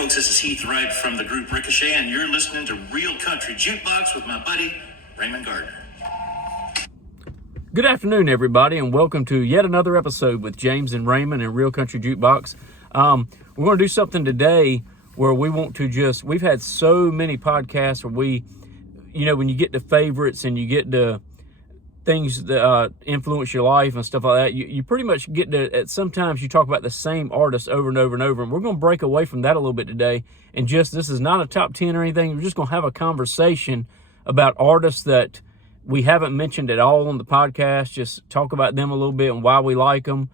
folks, this is Heath Wright from the group Ricochet, and you're listening to Real Country Jukebox with my buddy, Raymond Gardner. Good afternoon, everybody, and welcome to yet another episode with James and Raymond and Real Country Jukebox. We're going to do something today where we want to we've had so many podcasts where when you get to favorites and you get to things that influence your life and stuff like that, you pretty much get to, sometimes you talk about the same artist over and over and over, and we're going to break away from that a little bit today. And this is not a top 10 or anything. We're just going to have a conversation about artists that we haven't mentioned at all on the podcast. Just talk about them a little bit and why we like them.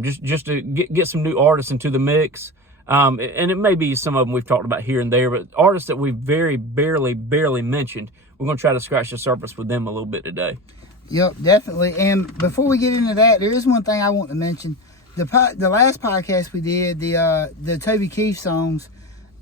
Just to get some new artists into the mix. And it may be some of them we've talked about here and there, but artists that we've very barely mentioned, we're going to try to scratch the surface with them a little bit today. Yep, definitely. And before we get into that, there is one thing I want to mention. The last podcast we did, the Toby Keith songs,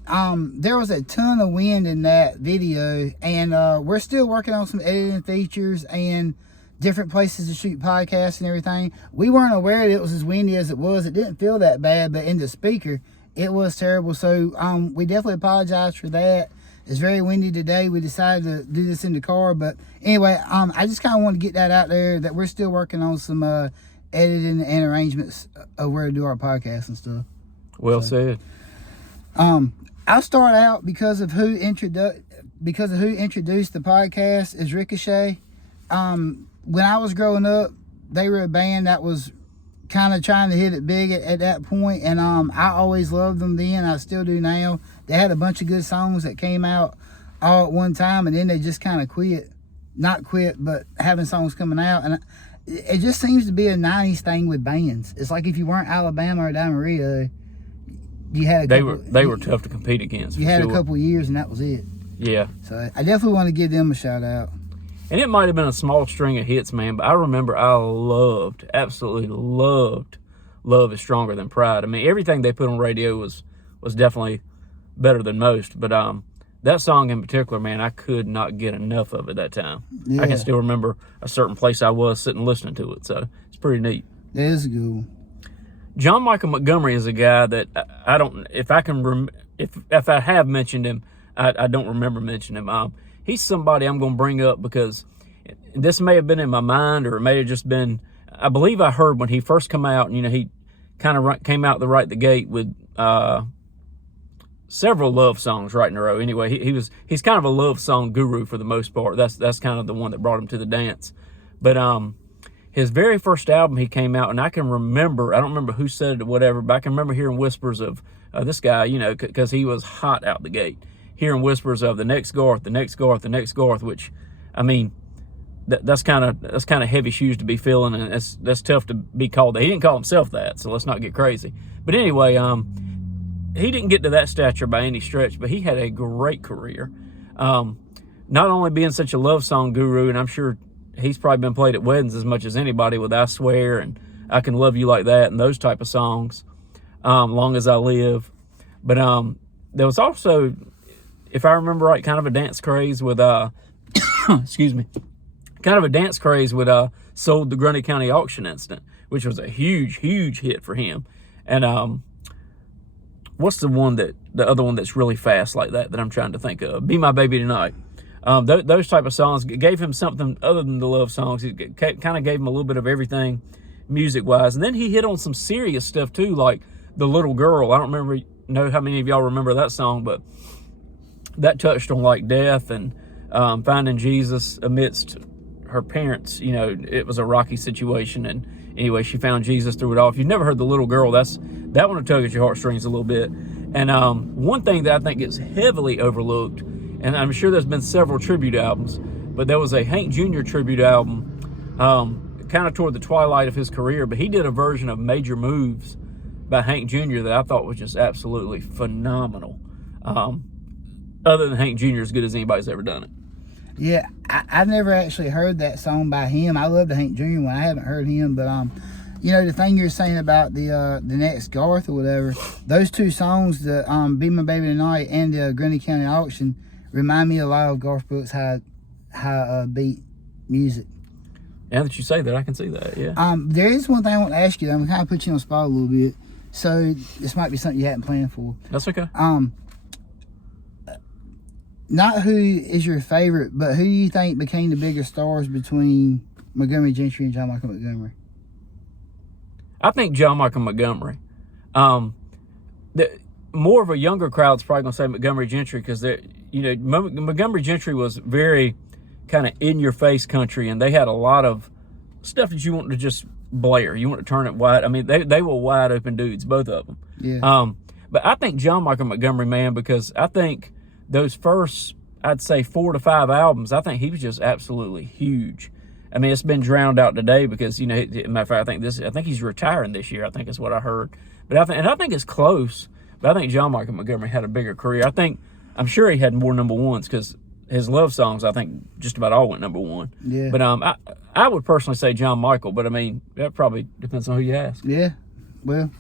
there was a ton of wind in that video, and we're still working on some editing features and different places to shoot podcasts and everything. We weren't aware that it was as windy as it was. It didn't feel that bad, but in the speaker, it was terrible. So we definitely apologize for that. It's very windy today. We decided to do this in the car, but anyway, I just kind of want to get that out there that we're still working on some editing and arrangements of where to do our podcast and stuff. Well said. I'll start out because of who introduced the podcast is Ricochet. When I was growing up, they were a band that was kind of trying to hit it big at that point, and I always loved them then. I still do now. They had a bunch of good songs that came out all at one time, and then they just kind of quit. Not quit, but having songs coming out. And it just seems to be a 90s thing with bands. It's like if you weren't Alabama or Diamond Rio, you had they were tough to compete against. You had a couple years, and that was it. Yeah. So I definitely want to give them a shout out. And it might have been a small string of hits, man, but I remember I absolutely loved Love Is Stronger Than Pride. I mean, everything they put on radio was definitely better than most, but that song in particular, man, I could not get enough of it that time. Yeah. I can still remember a certain place I was sitting listening to it, so it's pretty neat. That is good. John Michael Montgomery is a guy that I don't, if I have mentioned him, I don't remember mentioning him. He's somebody I'm going to bring up because this may have been in my mind, or it may have just been, I believe I heard when he first came out, and he kind of came out the gate with several love songs right in a row. Anyway, he's kind of a love song guru for the most part. That's kind of the one that brought him to the dance. But his very first album he came out, and I can remember, I don't remember who said it or whatever, but I can remember hearing whispers of this guy, because he was hot out the gate. Hearing whispers of the next Garth, which, I mean, that's kind of heavy shoes to be filling, and that's tough to be called that. He didn't call himself that, so let's not get crazy. But anyway, he didn't get to that stature by any stretch, but he had a great career. Not only being such a love song guru, and I'm sure he's probably been played at weddings as much as anybody with I Swear and I Can Love You Like That and those type of songs, Long As I Live. But there was also, if I remember right, kind of a dance craze with, excuse me, Sold the Grundy County Auction Incident, which was a huge hit for him. And what's the other one that's really fast like that I'm trying to think of? Be My Baby Tonight. Those type of songs gave him something other than the love songs. It kind of gave him a little bit of everything music-wise. And then he hit on some serious stuff too, like The Little Girl. I don't know how many of y'all remember that song, but that touched on like death and finding Jesus amidst her parents. It was a rocky situation, and anyway, she found Jesus through it all. If you've never heard The Little Girl, that one will tug at your heartstrings a little bit. And one thing that I think is heavily overlooked, and I'm sure there's been several tribute albums, but there was a Hank Jr. tribute album kind of toward the twilight of his career, but he did a version of Major Moves by Hank Jr. that I thought was just absolutely phenomenal. Other than Hank Jr., as good as anybody's ever done it. Yeah, I've never actually heard that song by him. I love the Hank Jr. one. I haven't heard him, but the thing you're saying about the next Garth or whatever, those two songs, the Be My Baby Tonight and the Grundy County Auction, remind me a lot of Garth Brooks high beat music. Now that you say that, I can see that, yeah. There is one thing I want to ask you. I'm kind of put you on the spot a little bit. So this might be something you hadn't planned for. That's okay. Not who is your favorite, but who do you think became the bigger stars between Montgomery Gentry and John Michael Montgomery? I think John Michael Montgomery. More of a younger crowd's probably going to say Montgomery Gentry because Montgomery Gentry was very kind of in-your-face country, and they had a lot of stuff that you want to just blare. You want to turn it wide. I mean, they were wide-open dudes, both of them. Yeah. But I think John Michael Montgomery, man, because I think those first, I'd say 4 to 5 albums, I think he was just absolutely huge. I mean, it's been drowned out today because, matter of fact, I think he's retiring this year. I think is what I heard. But I think it's close. But I think John Michael Montgomery had a bigger career. I'm sure he had more number ones because his love songs, I think, just about all went number one. Yeah. But I would personally say John Michael. But I mean, that probably depends on who you ask. Yeah. Well,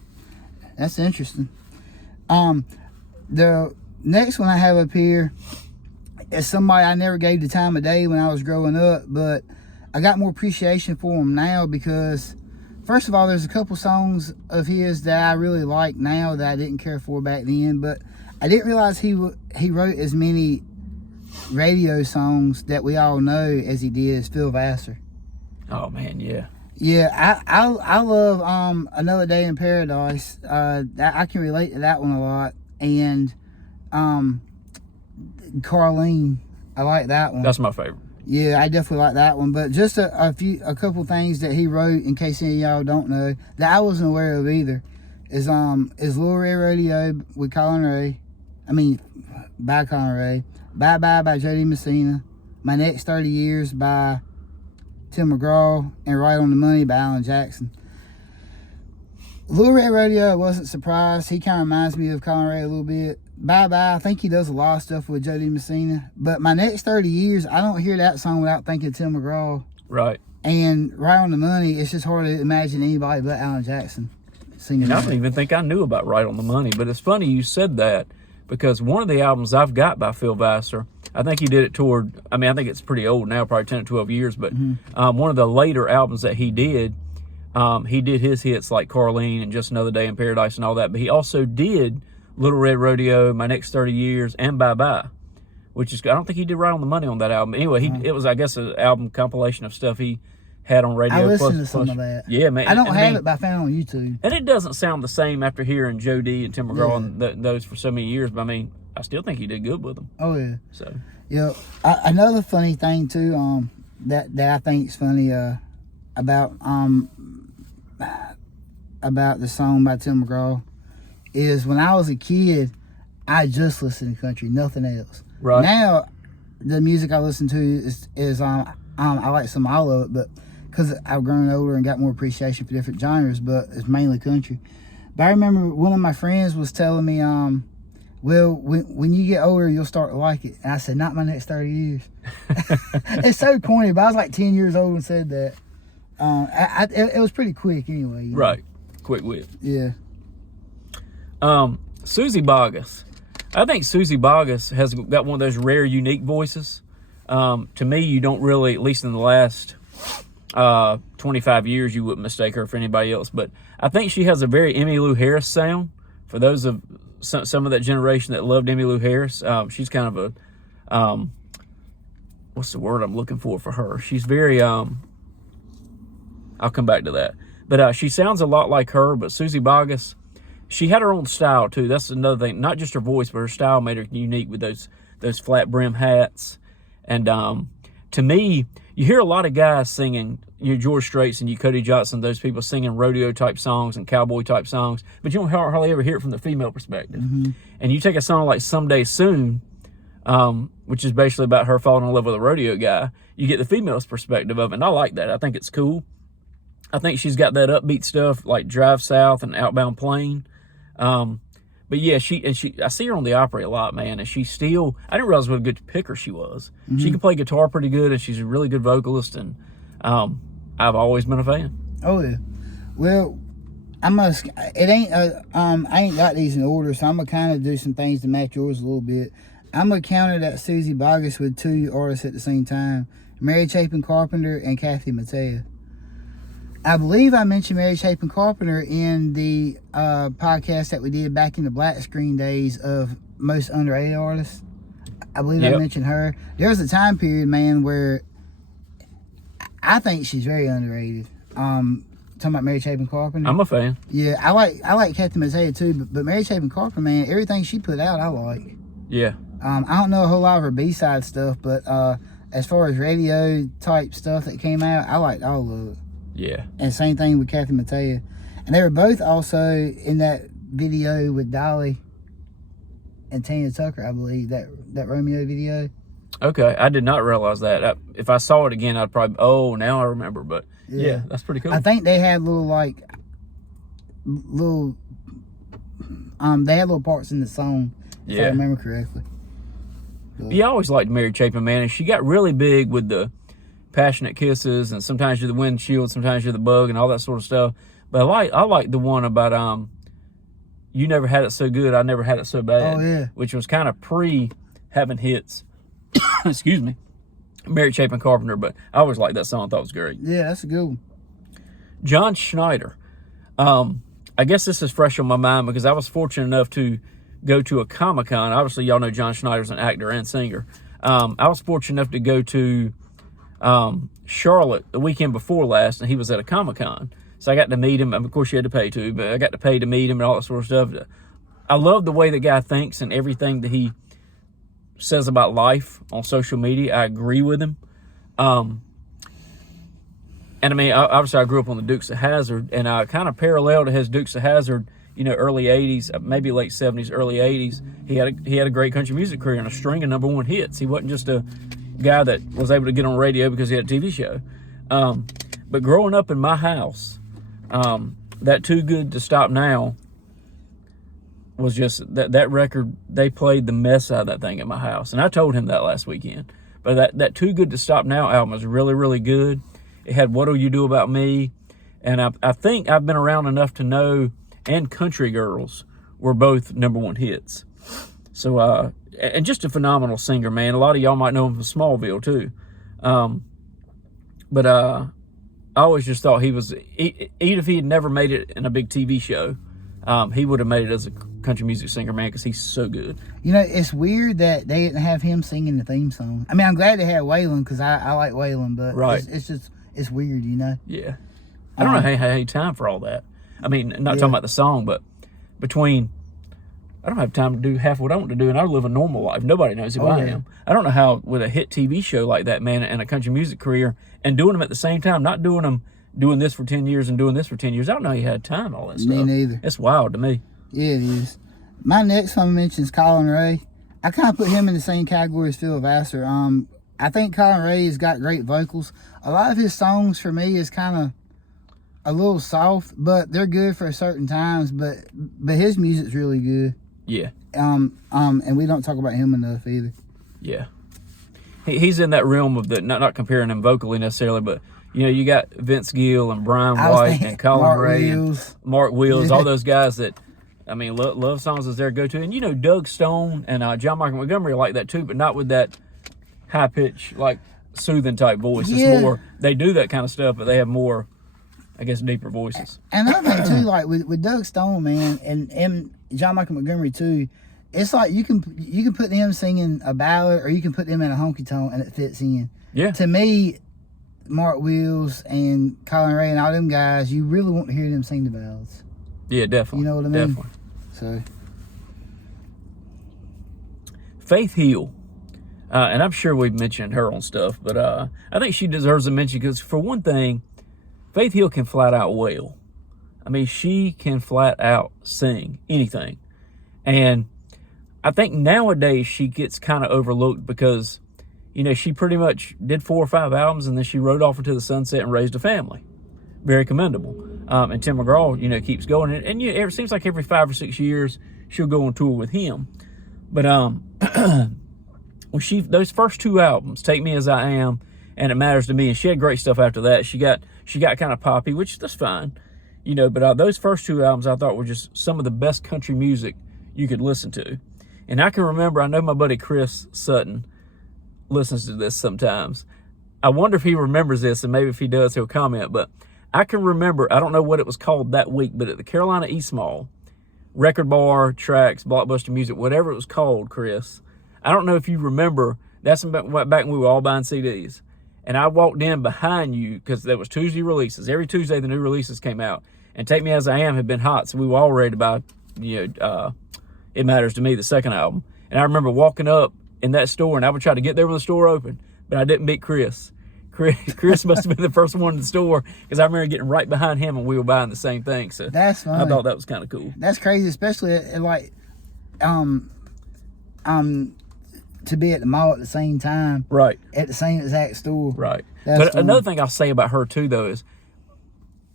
that's interesting. The next one I have up here is somebody I never gave the time of day when I was growing up, but I got more appreciation for him now because, first of all, there's a couple songs of his that I really like now that I didn't care for back then, but I didn't realize he wrote as many radio songs that we all know as he did as Phil Vassar. Oh, man, yeah. Yeah, I love Another Day in Paradise. I can relate to that one a lot. And Carlene, I like that one. That's my favorite. Yeah, I definitely like that one. But just a couple things that he wrote, in case any of y'all don't know, that I wasn't aware of either, is Little Red Rodeo with Colin Ray. By Colin Ray. Bye Bye by Jody Messina. My Next 30 Years by Tim McGraw, and Right on the Money by Alan Jackson. Little Red Rodeo, I wasn't surprised. He kind of reminds me of Colin Ray a little bit. Bye Bye, I think he does a lot of stuff with Jody Messina. But My Next 30 Years, I don't hear that song without thinking of Tim McGraw. Right. And Right on the Money, it's just hard to imagine anybody but Alan Jackson singing And I that. don't even think I knew about Right on the Money, but it's funny you said that because one of the albums I've got by Phil Vassar, I think he did it I think it's pretty old now, probably 10 or 12 years, but one of the later albums that he did his hits like Carlene and Just Another Day in Paradise and all that, but he also did Little Red Rodeo, My Next 30 Years, and Bye Bye, which is, I don't think he did Right on the Money on that album. Anyway, it was, I guess, an album compilation of stuff he had on radio. I listened to some of that. Yeah, man. I don't have it, but I found it on YouTube. And it doesn't sound the same after hearing Joe D and Tim McGraw and those for so many years, but I mean, I still think he did good with them. Oh, yeah. So, Yeah. Another funny thing, too, that I think is funny about the song by Tim McGraw is when I was a kid, I just listened to country, nothing else. Right. Now, the music I listen to is I like some all of it, but because I've grown older and got more appreciation for different genres, but it's mainly country. But I remember one of my friends was telling me, well, when you get older, you'll start to like it. And I said, not my next 30 years. It's so corny, but I was like 10 years old and said that. It was pretty quick anyway. Right. Quick wit. Yeah. Susie Boggess. I think Susie Boggess has got one of those rare, unique voices. To me, you don't really, at least in the last 25 years, you wouldn't mistake her for anybody else. But I think she has a very Emmylou Harris sound. For those of some of that generation that loved Emmylou Harris, she's kind of a, what's the word I'm looking for her? She's very, I'll come back to that. But she sounds a lot like her, but Susie Boggess, she had her own style too. That's another thing. Not just her voice, but her style made her unique with those flat brim hats. And to me, you hear a lot of guys singing, you George Straits and you Cody Johnson, those people singing rodeo type songs and cowboy type songs, but you don't hardly ever hear it from the female perspective. Mm-hmm. And you take a song like Someday Soon, which is basically about her falling in love with a rodeo guy, you get the female's perspective of it, and I like that. I think it's cool. I think she's got that upbeat stuff like Drive South and Outbound Plain. But yeah, I see her on the Opry a lot, man, and she's still, I didn't realize what a good picker she was. Mm-hmm. She can play guitar pretty good, and she's a really good vocalist, and I've always been a fan. Oh yeah. Well, I ain't got these in order, so I'm gonna kind of do some things to match yours a little bit. I'm gonna counter that Susie Boggess with two artists at the same time: Mary Chapin Carpenter and Kathy Mattea. I believe I mentioned Mary Chapin Carpenter in the podcast that we did back in the black screen days of most underrated artists. I believe I mentioned her. There was a time period, man, where I think she's very underrated. Talking about Mary Chapin Carpenter. I'm a fan. Yeah, I like Kathy Mattea too, but Mary Chapin Carpenter, man, everything she put out, I like. Yeah. I don't know a whole lot of her B-side stuff, but as far as radio type stuff that came out, I liked all of it. Yeah. And same thing with Kathy Mattea. And they were both also in that video with Dolly and Tanya Tucker, I believe, that Romeo video. Okay, I did not realize that. If I saw it again, I'd probably, now I remember. But yeah, that's pretty cool. I think they had they had little parts in the song, if I remember correctly. But, yeah, I always liked Mary Chapin, man. And she got really big with the Passionate Kisses, and sometimes you're the windshield, sometimes you're the bug, and all that sort of stuff. But I like the one about You Never Had It So Good, I Never Had It So Bad. Oh, yeah. Which was kind of pre having hits. Excuse me. Mary Chapin Carpenter, but I always liked that song. I thought it was great. Yeah, that's a good one. John Schneider. I guess this is fresh on my mind because I was fortunate enough to go to a Comic-Con. Obviously, y'all know John Schneider's an actor and singer. I was fortunate enough to go to Charlotte the weekend before last, and he was at a Comic-Con. So I got to meet him. Of course, you had to pay to, but I got to pay to meet him and all that sort of stuff. I love the way the guy thinks and everything that he says about life on social media. I agree with him. And I mean, obviously I grew up on the Dukes of Hazzard, and I kind of paralleled his Dukes of Hazzard, early 80s, maybe late 70s, early 80s. He had a great country music career and a string of number one hits. He wasn't just a guy that was able to get on radio because he had a TV show. But growing up in my house, that Too Good to Stop Now was just that record. They played the mess out of that thing at my house, and I told him that last weekend. But that Too Good to Stop Now album was really, really good. It had What'll You Do About Me, and I think I've been around enough to know, and Country Girls were both number one hits. So and just a phenomenal singer, man. A lot of y'all might know him from Smallville too. But I always just thought he was, even if he had never made it in a big TV show, he would have made it as a country music singer, man, because he's so good. It's weird that they didn't have him singing the theme song. I mean, I'm glad they had Waylon because I like Waylon, but it's weird, Yeah. I don't know how I had time for all that. I mean, not talking about the song, but I don't have time to do half what I want to do, and I live a normal life. Nobody knows who I am. I don't know how, with a hit TV show like that, man, and a country music career, and doing them at the same time, not doing this for 10 years and doing this for 10 years. I don't know how you had time, all that stuff. Me neither. It's wild to me. Yeah, it is. My next one mentions Colin Ray. I kind of put him in the same category as Phil Vassar. I think Colin Ray has got great vocals. A lot of his songs, for me, is kind of a little soft, but they're good for certain times. But his music's really good. Yeah. And we don't talk about him enough either. Yeah. He's in that realm of not comparing him vocally necessarily, but you got Vince Gill and Brian White and Colin Ray and Mark Wills, all those guys that, I mean, love songs is their go-to. And Doug Stone and John Michael Montgomery are like that too, but not with that high pitch, like soothing type voice. It's more, they do that kind of stuff, but they have more, I guess, deeper voices. And another thing too, like with Doug Stone, man, and John Michael Montgomery too, it's like you can put them singing a ballad or you can put them in a honky tonk and it fits in. Yeah. To me, Mark Wills and Colin Ray and all them guys, you really want to hear them sing the ballads. Yeah, definitely. You know what I mean? Definitely. So, Faith Hill. And I'm sure we've mentioned her on stuff, but I think she deserves a mention because, for one thing, Faith Hill can flat out wail. I mean, she can flat out sing anything. And I think nowadays she gets kind of overlooked because, she pretty much did 4 or 5 albums and then she rode off into the sunset and raised a family. Very commendable. And Tim McGraw, keeps going. And it seems like every 5 or 6 years she'll go on tour with him. But when those first 2 albums, Take Me As I Am and It Matters to Me, and she had great stuff after that. She got kind of poppy, which that's fine, but those first 2 albums I thought were just some of the best country music you could listen to. And I can remember, I know my buddy Chris Sutton listens to this sometimes. I wonder if he remembers this, and maybe if he does, he'll comment, but I can remember, I don't know what it was called that week, but at the Carolina East Mall, Record Bar, Tracks, Blockbuster Music, whatever it was called, Chris, I don't know if you remember, that's back when we were all buying CDs. And I walked in behind you because there was Tuesday releases. Every Tuesday the new releases came out. And Take Me As I Am had been hot, so we were all ready to buy, It Matters to Me, the second album. And I remember walking up in that store, and I would try to get there when the store opened, but I didn't beat Chris. Chris must have been the first one in the store because I remember getting right behind him and we were buying the same thing. So that's funny. I thought that was kind of cool. That's crazy, especially to be at the mall at the same time. Right. At the same exact store. Right. That's but funny. Another thing I'll say about her too, though, is,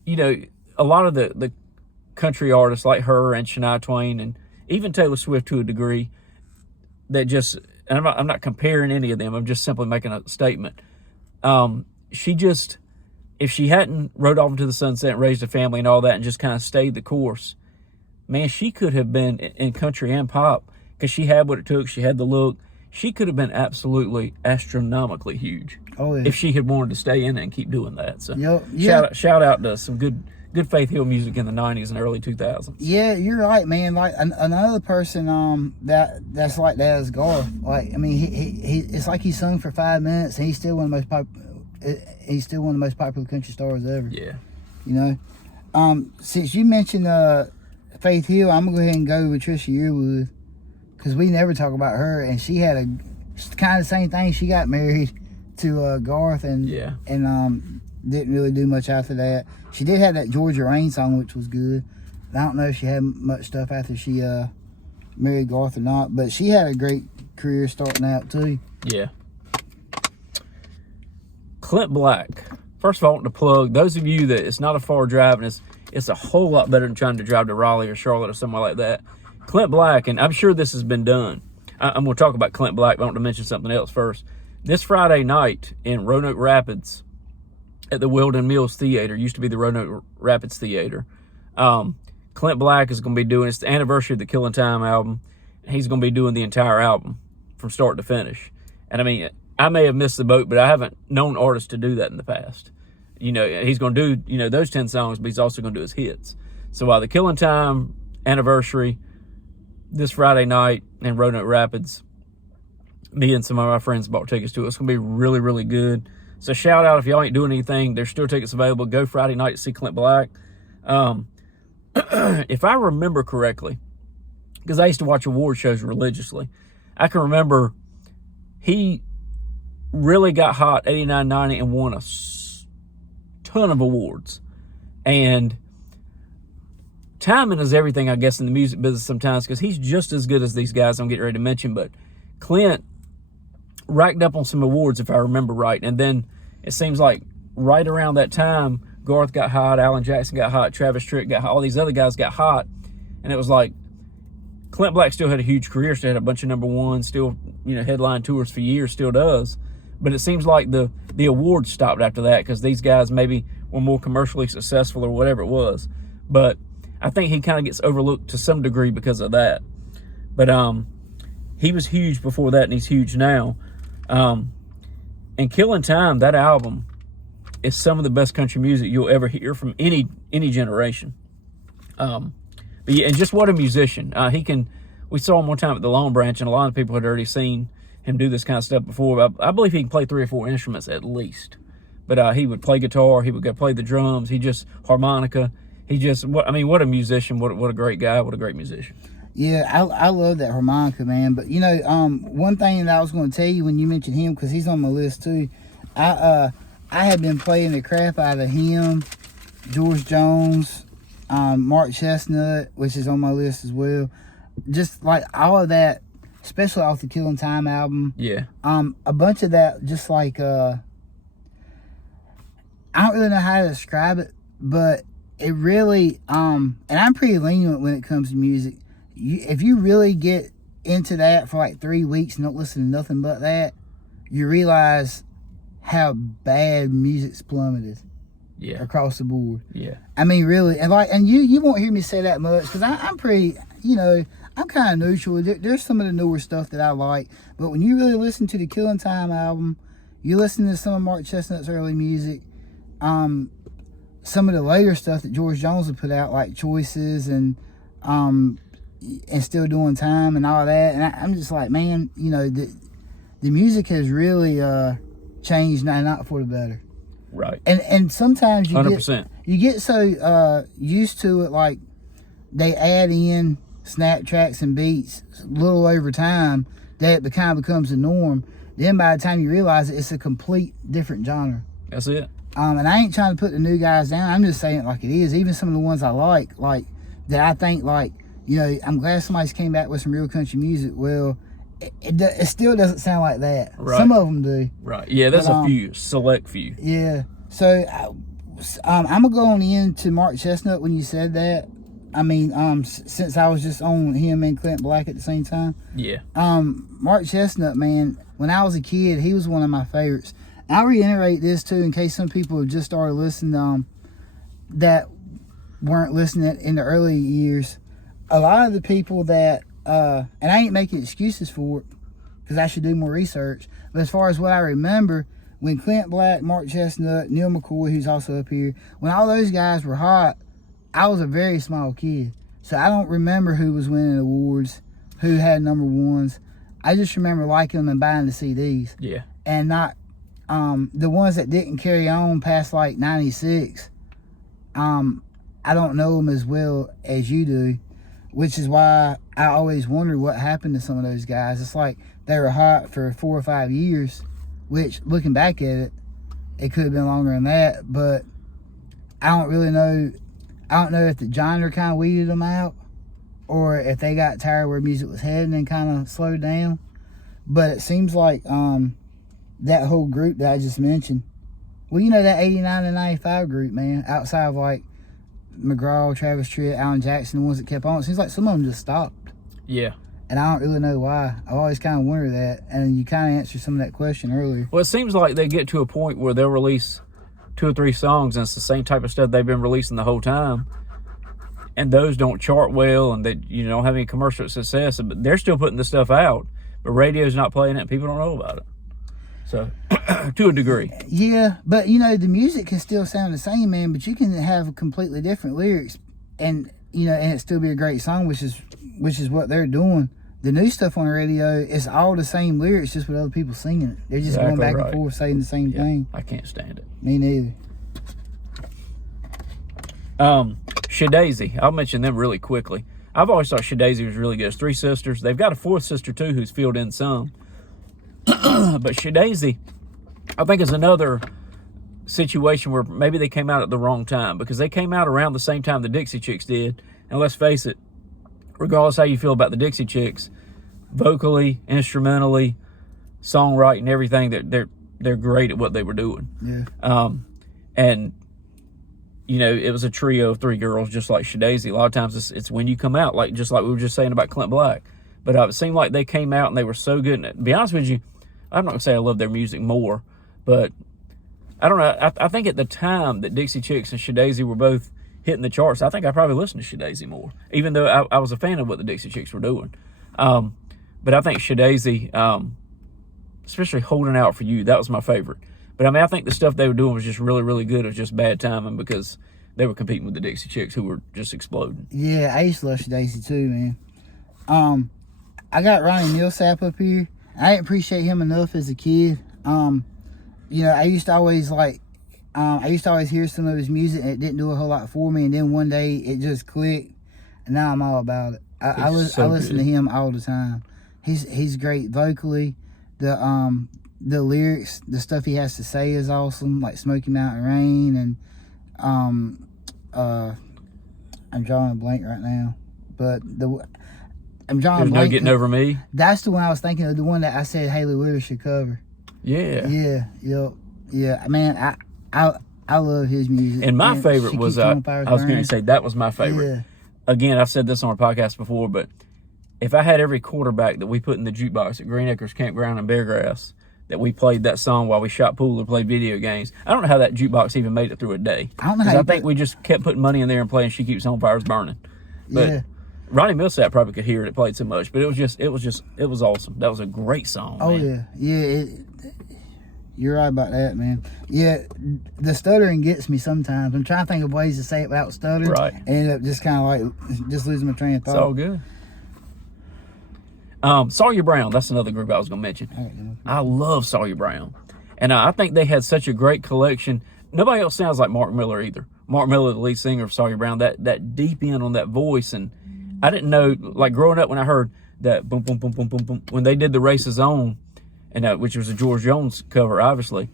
a lot of the country artists like her and Shania Twain and even Taylor Swift to a degree that just, and I'm not comparing any of them, I'm just simply making a statement. She just, if she hadn't rode off into the sunset and raised a family and all that and just kind of stayed the course, man, she could have been in country and pop because she had what it took. She had the look. She could have been absolutely astronomically huge if she had wanted to stay in it and keep doing that. So shout out to some good Faith Hill music in the 90s and early 2000s. Yeah, you're right, man. Like another person that's like that is Garth. Like, I mean, he it's like he sung for 5 minutes and he's still one of the most popular country stars ever. Yeah. Since you mentioned Faith Hill, I'm gonna go ahead and go with Trisha Yearwood because we never talk about her, and she had kind of the same thing. She got married to Garth and didn't really do much after that. She did have that Georgia Rain song, which was good. I don't know if she had much stuff after she married Garth or not, but she had a great career starting out too. Yeah. Clint Black. First of all, I want to plug those of you that it's not a far drive, and it's a whole lot better than trying to drive to Raleigh or Charlotte or somewhere like that. Clint Black, and I'm sure this has been done. I'm going to talk about Clint Black, but I want to mention something else first. This Friday night in Roanoke Rapids at the Weldon Mills Theater, used to be the Roanoke Rapids Theater, Clint Black is going to be doing, it's the anniversary of the Killing Time album. He's going to be doing the entire album from start to finish. And I mean, I may have missed the boat, but I haven't known artists to do that in the past. He's going to do, those 10 songs, but he's also going to do his hits. So while the Killing Time anniversary this Friday night in Roanoke Rapids, me and some of my friends bought tickets to it. It's going to be really, really good. So shout out if y'all ain't doing anything. There's still tickets available. Go Friday night to see Clint Black. If I remember correctly, because I used to watch award shows religiously, I can remember he really got hot 89, 90 and won a ton of awards. And timing is everything, I guess, in the music business sometimes, because he's just as good as these guys I'm getting ready to mention. But Clint racked up on some awards, if I remember right. And then it seems like right around that time, Garth got hot, Alan Jackson got hot, Travis Tritt got hot, all these other guys got hot. And it was like Clint Black still had a huge career, still had a bunch of number ones, still, headline tours for years, still does. But it seems like the awards stopped after that because these guys maybe were more commercially successful or whatever it was. But I think he kind of gets overlooked to some degree because of that. But he was huge before that, and he's huge now. And Killing Time, that album, is some of the best country music you'll ever hear from any generation. But yeah, and just what a musician. We saw him one time at the Long Branch, and a lot of people had already seen him do this kind of stuff before. I believe he can play 3 or 4 instruments at least. But he would play guitar, he would go play the drums, harmonica. What a musician, what a great guy, what a great musician. Yeah, I love that harmonica, man. But one thing that I was going to tell you when you mentioned him, because he's on my list too, I had been playing the crap out of him, George Jones, Mark Chestnut, which is on my list as well. Just like all of that, especially off the Killing Time album. Yeah. A bunch of that, just like I don't really know how to describe it, but it really and I'm pretty lenient when it comes to music. If you really get into that for like 3 weeks and don't listen to nothing but that, you realize how bad music's plummeted. Yeah. Across the board. Yeah. I mean, really, and you won't hear me say that much because I'm pretty, I'm kind of neutral. There's some of the newer stuff that I like, but when you really listen to the Killing Time album, you listen to some of Mark Chestnut's early music, some of the later stuff that George Jones would put out, like Choices and Still Doing Time and all that. And I'm just like, man, you know, the music has really changed, not for the better. Right. And sometimes you 100%. get so used to it, like they add in snap tracks and beats a little over time that it kind of becomes the norm. Then by the time you realize it, it's a complete different genre. That's it. And I ain't trying to put the new guys down. I'm just saying it like it is. Even some of the ones I like that I think, like, you know, I'm glad somebody's came back with some real country music. Well, it still doesn't sound like that. Right. Some of them do. Right. Yeah, there's a few, select few. Yeah. So I'm going to go on into Mark Chestnut when you said that. I mean, since I was just on him and Clint Black at the same time. Yeah. Mark Chestnut, man, when I was a kid, he was one of my favorites. I'll reiterate this too, in case some people have just started listening that weren't listening in the early years. A lot of the people that, and I ain't making excuses for it, because I should do more research, but as far as what I remember, when Clint Black, Mark Chestnut, Neil McCoy, who's also up here, when all those guys were hot, I was a very small kid. So I don't remember who was winning awards, who had number ones. I just remember liking them and buying the CDs. Yeah. And not the ones that didn't carry on past like 96. I don't know them as well as you do, which is why I always wondered what happened to some of those guys. It's like they were hot for 4 or 5 years, which looking back at it, it could have been longer than that, but I don't really know. I don't know if the genre kind of weeded them out or if they got tired where music was heading and kind of slowed down. But it seems like that whole group that I just mentioned, well, you know, that 89 and 95 group, man, outside of like McGraw, Travis Tritt, Alan Jackson, the ones that kept on, it seems like some of them just stopped. Yeah. And I don't really know why. I've always kind of wondered that. And you kind of answered some of that question earlier. Well, it seems like they get to a point where they'll release 2 or 3 songs and it's the same type of stuff they've been releasing the whole time. And those don't chart well and they, you know, don't have any commercial success. But they're still putting the stuff out, but radio's not playing it and people don't know about it. So, to a degree. Yeah, but you know, the music can still sound the same, man, but you can have completely different lyrics and, you know, and it still be a great song, which is what they're doing. The new stuff on the radio is all the same lyrics, just with other people singing it. They're just Exactly going back right. and forth saying the same thing. I can't stand it. Me neither. Shadazy, I'll mention them really quickly. I've always thought Shadazy was really good. It's 3 sisters. They've got a 4th sister too who's filled in some. But Shadazy, I think, is another situation where maybe they came out at the wrong time, because they came out around the same time the Dixie Chicks did. And let's face it, regardless how you feel about the Dixie Chicks, vocally, instrumentally, songwriting, everything, they're great at what they were doing. Yeah. And you know, it was a trio of 3 girls, just like Shadazy. A lot of times it's when you come out, like just like we were just saying about Clint Black. But it seemed like they came out and they were so good. And to be honest with you, I'm not going to say I love their music more, but I don't know. I think at the time that Dixie Chicks and Shadazy were both hitting the charts, I think I probably listened to Shadazy more, even though I was a fan of what the Dixie Chicks were doing. But I think Shadazy, especially Holding Out for You, that was my favorite. But I mean, I think the stuff they were doing was just really, really good. It was just bad timing because they were competing with the Dixie Chicks, who were just exploding. Yeah, I used to love Shadazy too, man. I got Ronnie Millsap up here. I didn't appreciate him enough as a kid. You know, I used to always hear some of his music and it didn't do a whole lot for me. And then one day it just clicked, and now I'm all about it. I listen to him all the time. He's great vocally. The lyrics, the stuff he has to say is awesome, like Smoky Mountain Rain, and I'm drawing a blank right now, but I'm drawing a There's blank. No Getting Over Me. That's the one I was thinking of, the one that I said Haley Willis should cover. Yeah. Yeah, man, I love his music. And my Man, favorite She was, Keeps I On Fire's was going Burning. to say, that was my favorite. Yeah. Again, I've said this on our podcast before, but if I had every quarterback that we put in the jukebox at Green Acres Campground in Beargrass, that we played that song while we shot pool or played video games, I don't know how that jukebox even made it through a day. I don't know how 'Cause I you think we just kept putting money in there and playing She Keeps On Fire's Burning. But Yeah. Ronnie Millsap probably could hear it played so much, but it was awesome. That was a great song. Oh man. yeah. You're right about that, man. Yeah, the stuttering gets me sometimes. I'm trying to think of ways to say it without stuttering. Right. And end up just kind of like just losing my train of thought. It's all good. Sawyer Brown, that's another group I was going to mention. I don't know. I love Sawyer Brown. And I think they had such a great collection. Nobody else sounds like Mark Miller either. Mark Miller, the lead singer of Sawyer Brown, that deep in on that voice. And I didn't know, like growing up when I heard that boom, boom, boom, boom, boom, boom, when they did The Race Is On, and which was a George Jones cover, obviously.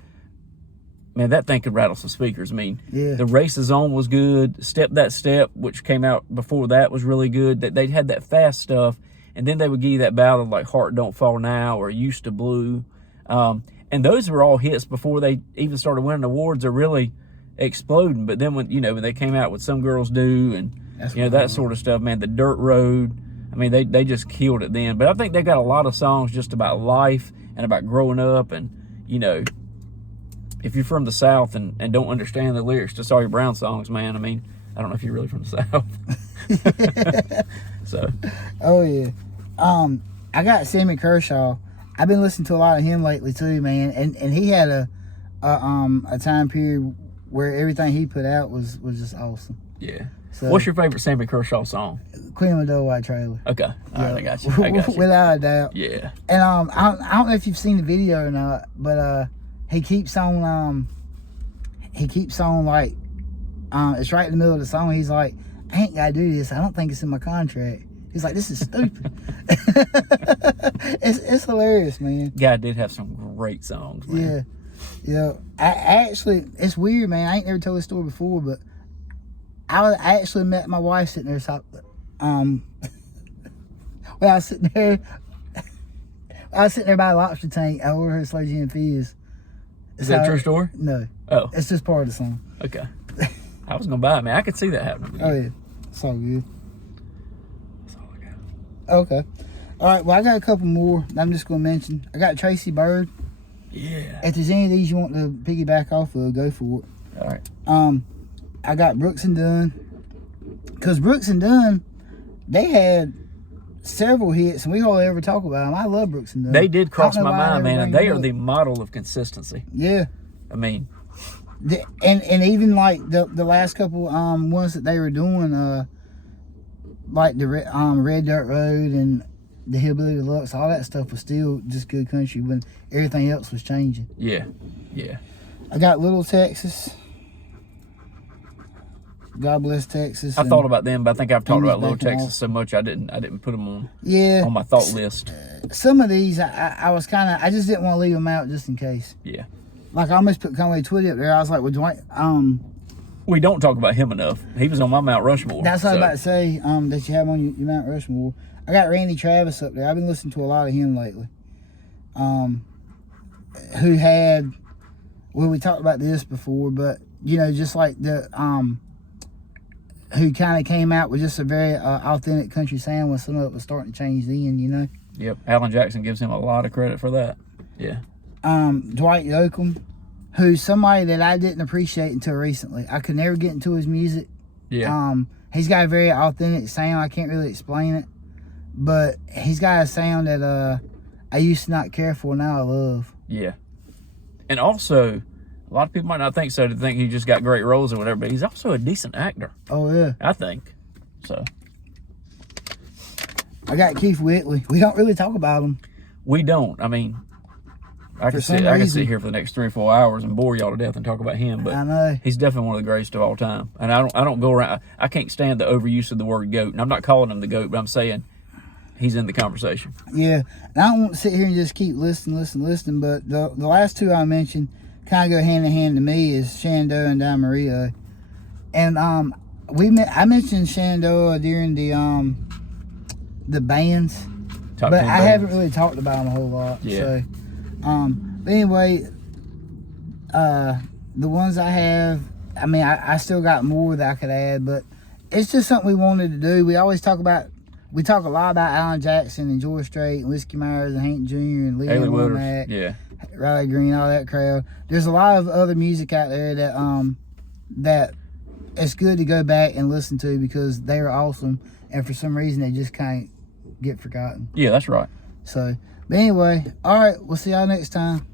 Man, that thing could rattle some speakers. I mean, Yeah. The Race Is On was good. Step That Step, which came out before that, was really good. That they had that fast stuff, and then they would give you that ballad like Heart Don't Fall Now or Used to Blue. And those were all hits before they even started winning awards or really exploding. But then when they came out with Some Girls Do and that sort of stuff, man, The Dirt Road. I mean, they just killed it then. But I think they got a lot of songs just about life and about growing up. And, if you're from the South and don't understand the lyrics to Sawyer Brown songs, man, I mean, I don't know if you're really from the South. So. Oh, yeah. I got Sammy Kershaw. I've been listening to a lot of him lately, too, man. And he had a time period where everything he put out was just awesome. Yeah. So, what's your favorite Sammy Kershaw song? Queen of the Double White Trailer. Okay. All right, I got you. Without a doubt. Yeah. And I don't know if you've seen the video or not, but he keeps on like it's right in the middle of the song. He's like, I ain't gotta do this. I don't think it's in my contract. He's like, this is stupid. it's hilarious, man. Guy did have some great songs, man. Yeah. I actually, it's weird, man. I ain't never told this story before, but I actually met my wife sitting there. Well, I was sitting there by a lobster tank. I ordered her Slow Gin Fizz. Is that a true story? No. Oh. It's just part of the song. Okay. I was gonna buy it, man. I could see that happening. Oh yeah. It's all good. That's all I got. Okay. All right. Well, I got a couple more I'm just gonna mention. I got Tracy Bird. Yeah. If there's any of these you want to piggyback off of, go for it. All right. I got Brooks and Dunn. Because Brooks and Dunn, they had several hits, and we all ever talk about them. I love Brooks and Dunn. They did cross my mind, man, and they are the the model of consistency. Yeah. I mean, and even like the last couple ones that they were doing, like the Red Dirt Road and the Hillbilly Deluxe, all that stuff was still just good country when everything else was changing. yeah. I got Little Texas. God Bless Texas. I thought about them, but I think I've talked about Little Back and Texas so much I didn't put them on my thought list. Some of these I was I just didn't want to leave them out just in case. Yeah. Like I almost put Conway Twitty up there. I was like, well, Dwight, We don't talk about him enough. He was on my Mount Rushmore. that's what I was about to say, that you have on your Mount Rushmore. I got Randy Travis up there. I've been listening to a lot of him lately. Who had, well, we talked about this before, but just like the who kind of came out with just a very authentic country sound when some of it was starting to change then, Yep. Alan Jackson gives him a lot of credit for that. Yeah. Dwight Yoakam, who's somebody that I didn't appreciate until recently. I could never get into his music. Yeah. He's got a very authentic sound. I can't really explain it, but he's got a sound that I used to not care for, now I love. Yeah. And also, a lot of people might not think so, to think he just got great roles or whatever, but he's also a decent actor. Oh yeah. I think. So. I got Keith Whitley. We don't really talk about him. We don't. I mean, I can sit here for the next 3 or 4 hours and bore y'all to death and talk about him, but I know. he's definitely one of the greatest of all time. And I don't go around. I can't stand the overuse of the word GOAT. And I'm not calling him the GOAT, but I'm saying he's in the conversation. Yeah. And I don't want to sit here and just keep listening. But the last two I mentioned kind of go hand in hand to me is Shenandoah and Don Maria. And I mentioned Shenandoah during the bands, Top but 10 I bands. haven't really talked about them a whole lot. Yeah. So, but anyway, the ones I have, I mean, I still got more that I could add, but it's just something we wanted to do. We talk a lot about Alan Jackson and George Strait and Whiskey Myers and Hank Jr. and Lee Haley Withers. Womack, Yeah. Riley Green, all that crowd. There's a lot of other music out there that it's good to go back and listen to because they are awesome, and for some reason they just can't get forgotten. Yeah, that's right. So, but anyway, all right, we'll see y'all next time.